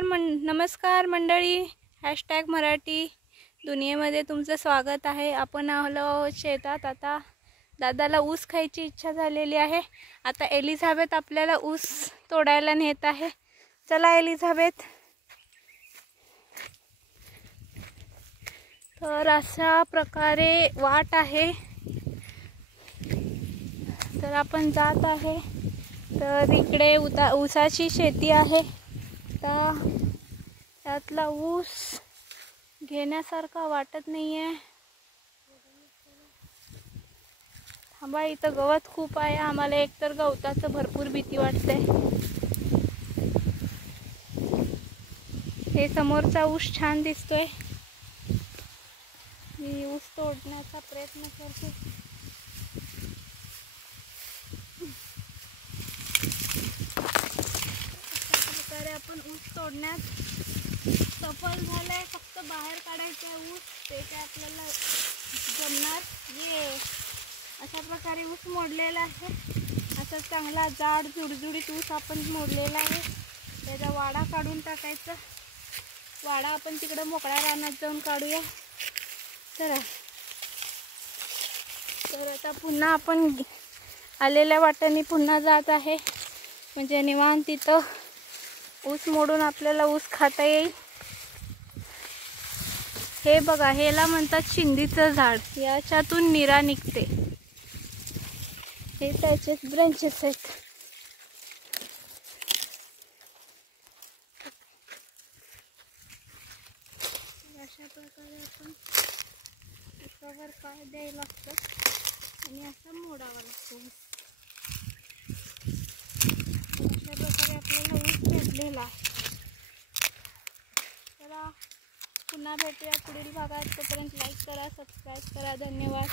नमस्कार मंडळी, #मराठी दुनियेमध्ये तुमचं स्वागत आहे। आपण आलो शेतात। आता दादाला ऊस खायची इच्छा झालेली आहे। आता एलिझाबेथ आपल्याला ऊस तोडायला नेत आहे। चला एलिझाबेथ। तर अशा प्रकारे वाट आहे, तर आपण जात आहे। तर इकडे ऊसाची शेती आहे। आता त्यातला ऊस घेण्यासारखा वाटत नाहीये। थांबा, इथं गवत खूप आहे। आम्हाला एकतर गवताचं भरपूर भीती वाटते। हे समोरचा ऊस छान दिसतोय। मी ऊस तोडण्याचा प्रयत्न करते। आपण ऊस तोडण्यात सफल झाले। फक्त बाहेर काढायचा ऊस, ते काय आपल्याला जमणार। ये अशा प्रकारे ऊस मोडलेला आहे। असा चांगला जाड जुडजुडीत ऊस आपण मोडलेला आहे। त्याचा वाडा काढून टाकायचा। वाडा आपण तिकडे मोकळ्या रानात जाऊन काढूया। चला, तर आता पुन्हा आपण आलेल्या वाटेने पुन्हा जात आहे, म्हणजे निवांत तिथं ऊस मोडून आपल्याला ऊस खाता येईल। हे बघा, ह्याला म्हणतात शिंदीचं झाड। याच्यातून निरा निघते। हे त्याचेच ब्रांचेस आहेत। अशा प्रकारे आपण ऊसावर पाय द्यायला लागतं आणि असा मोडावा लागतो। अशा प्रकारे आपल्याला ऊस तोडलेला आहे। चला, पुन्हा भेटूया पुढील भागात। तोपर्यंत लाईक करा, सबस्क्राईब करा। धन्यवाद।